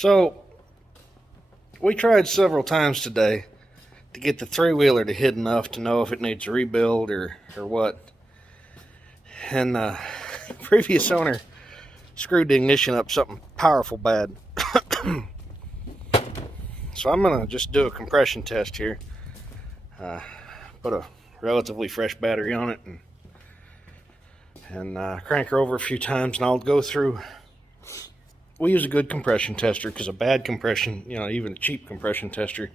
So, we tried several times today to get the three-wheeler to hit enough to know if it needs a rebuild or what. And the previous owner screwed the ignition up something powerful bad. So I'm going to just do a compression test here. Put a relatively fresh battery on it and crank her over a few times, and I'll go through. We use a good compression tester because a bad compression, even a cheap compression tester,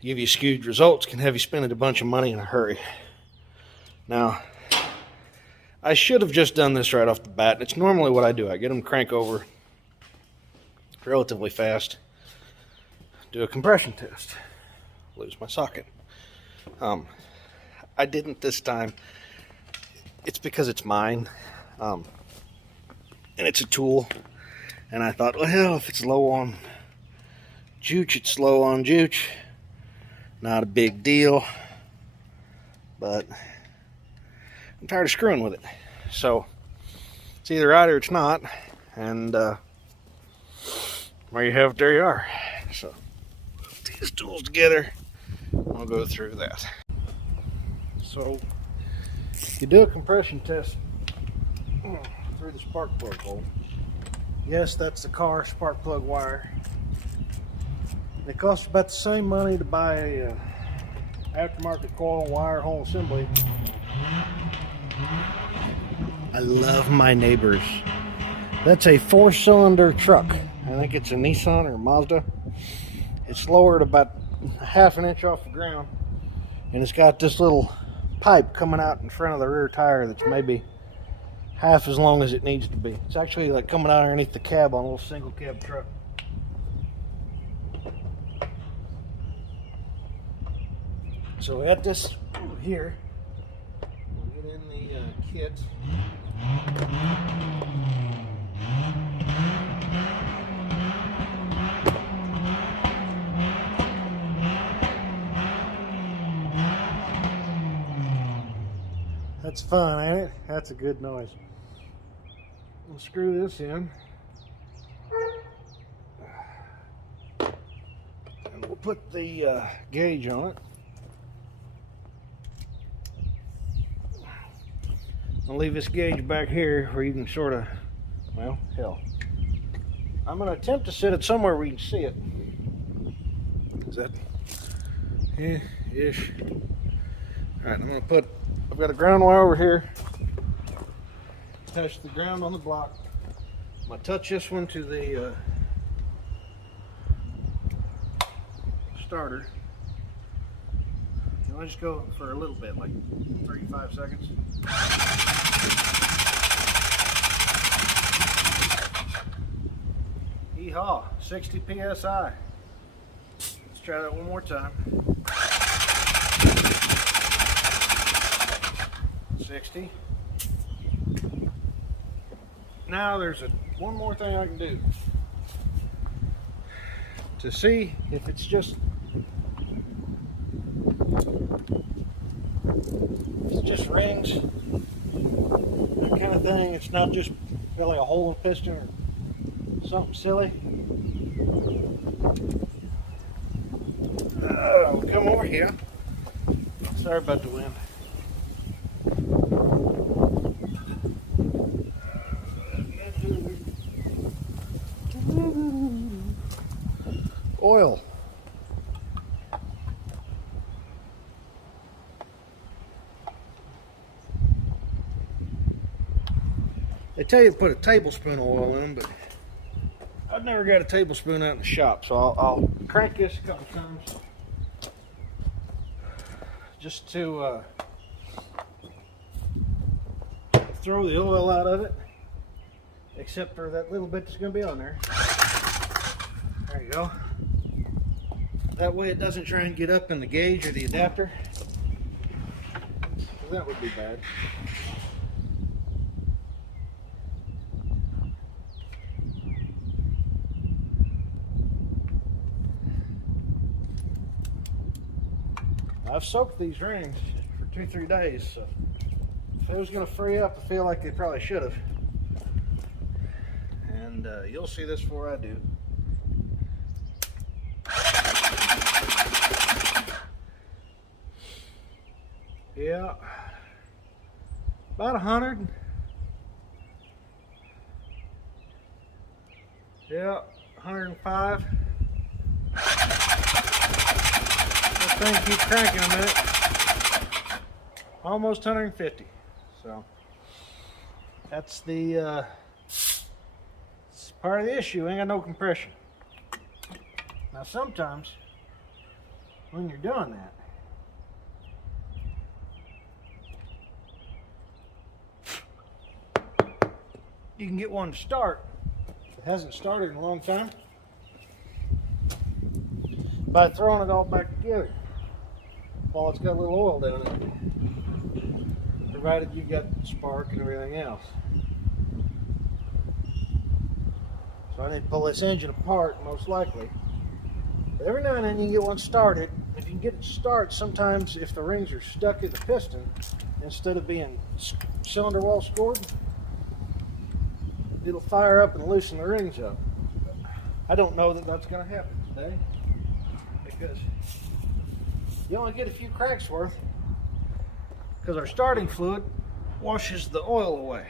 give you skewed results, can have you spending a bunch of money in a hurry. Now, I should have just done this right off the bat. It's normally what I do. I get them crank over relatively fast, do a compression test, lose my socket. I didn't this time. It's because it's mine, and it's a tool. And I thought, well, if it's low on juice, it's low on juice. Not a big deal. But I'm tired of screwing with it. So it's either right or it's not. And where you have it, there you are. So put these tools together. I'll go through that. So you do a compression test through the spark plug hole. Yes, that's the car spark plug wire. It costs about the same money to buy a aftermarket coil and wire hole assembly. I love my neighbors. That's a 4-cylinder truck. I think it's a Nissan or a Mazda. It's lowered about ½ an inch off the ground, and it's got this little pipe coming out in front of the rear tire that's maybe half as long as it needs to be. It's actually like coming out underneath the cab on a little single cab truck. So we got this over here. We'll get in the kit. That's fun, ain't it? That's a good noise. We'll screw this in. And we'll put the gauge on it. I'll leave this gauge back here where you can sort of, well, hell. I'm going to attempt to set it somewhere where you can see it. Is that, ish. Alright, I'm going to put, I've got a ground wire over here. Touch the ground on the block. I'm going to touch this one to the starter. And I'll just go for a little bit, like 35 seconds. Yeehaw, 60 PSI. Let's try that one more time. 60. Now there's one more thing I can do to see if it's just rings, that kind of thing. It's not just really a hole in the piston or something silly. We'll come over here. Sorry about the wind. Oil. They tell you to put a tablespoon of oil in them, but I've never got a tablespoon out in the shop, so I'll crank this a couple times just to throw the oil out of it, except for that little bit that's going to be on there. There you go. That way it doesn't try and get up in the gauge or the adapter. That would be bad. I've soaked these rings for 2-3 days, so if it was going to free up, I feel like they probably should have. And you'll see this before I do. Yeah, about 100. Yeah, 105. This thing keeps cranking a minute. Almost 150. So that's the it's part of the issue. Ain't got no compression. Now sometimes when you're doing that, you can get one to start. It hasn't started in a long time by throwing it all back together while it's got a little oil down it, provided you got spark and everything else. So I need to pull this engine apart most likely. But every now and then you can get one started. If you can get it to start, sometimes if the rings are stuck in the piston instead of being cylinder wall scored, it'll fire up and loosen the rings up. I don't know that that's going to happen today because you only get a few cracks worth because our starting fluid washes the oil away.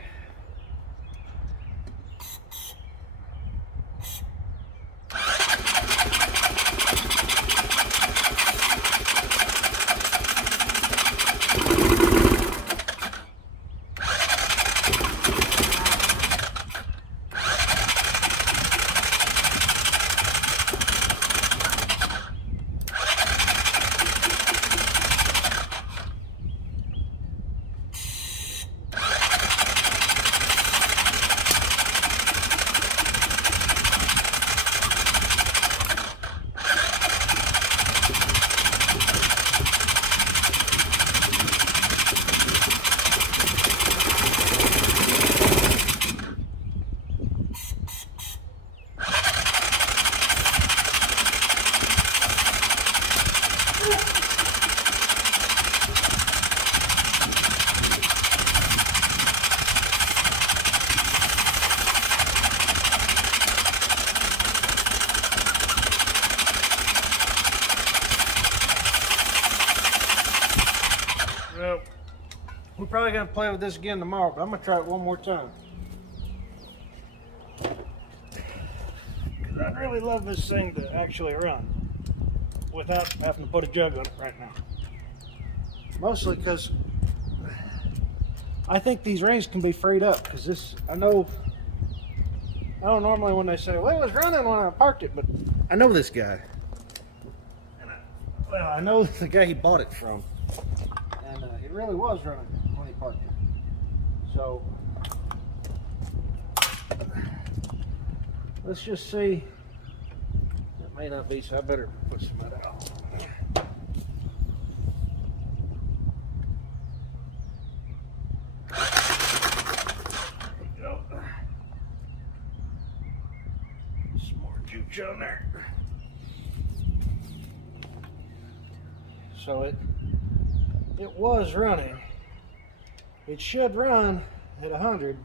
Well, we're probably going to play with this again tomorrow, but I'm going to try it one more time. Because I'd really love this thing to actually run without having to put a jug on it right now. Mostly because I think these rings can be freed up. Because this, I know normally when they say, well, it was running when I parked it, but I know this guy. And I know the guy he bought it from. And it really was running when he parked it. So let's just see. That may not be, so I better put some of that on. There we go. Some more juice on there. So it was running. It should run at 100.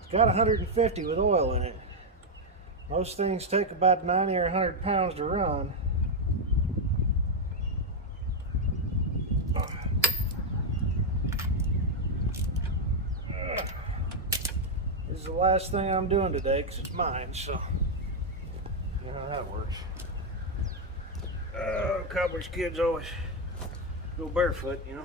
It's got 150 with oil in it. Most things take about 90 or 100 pounds to run. This is the last thing I'm doing today because it's mine, so you know how that works. Cobbler's kids always go barefoot, you know.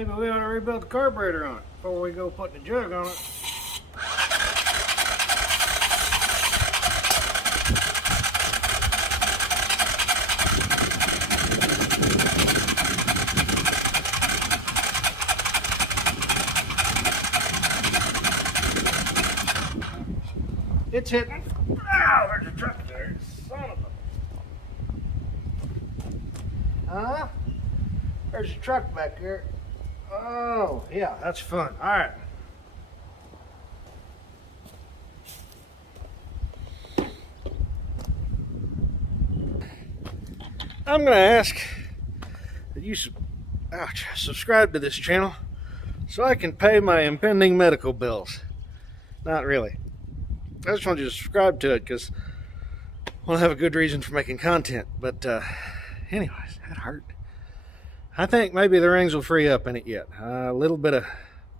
maybe we ought to rebuild the carburetor on it before we go putting the jug on it. It's hitting. Oh, there's a truck there. Son of a... Huh? There's a truck back there. Oh, yeah, that's fun. All right. I'm going to ask that you subscribe to this channel so I can pay my impending medical bills. Not really. I just want you to subscribe to it because I want to have a good reason for making content. But anyways, that hurt. I think maybe the rings will free up in it yet. A little bit of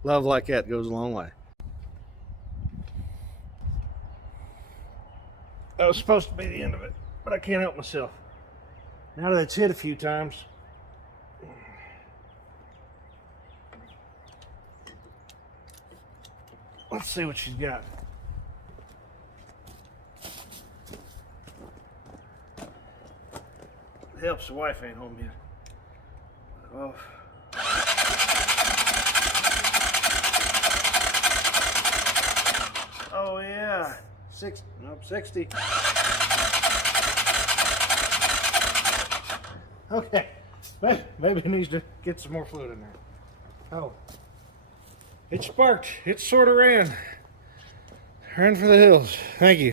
love like that goes a long way. That was supposed to be the end of it, but I can't help myself. Now that it's hit a few times, let's see what she's got. It helps the wife ain't home yet. Oh. Oh yeah, 60. Nope, 60. Okay, maybe it needs to get some more fluid in there. Oh, it sparked. It sort of ran for the hills. Thank you.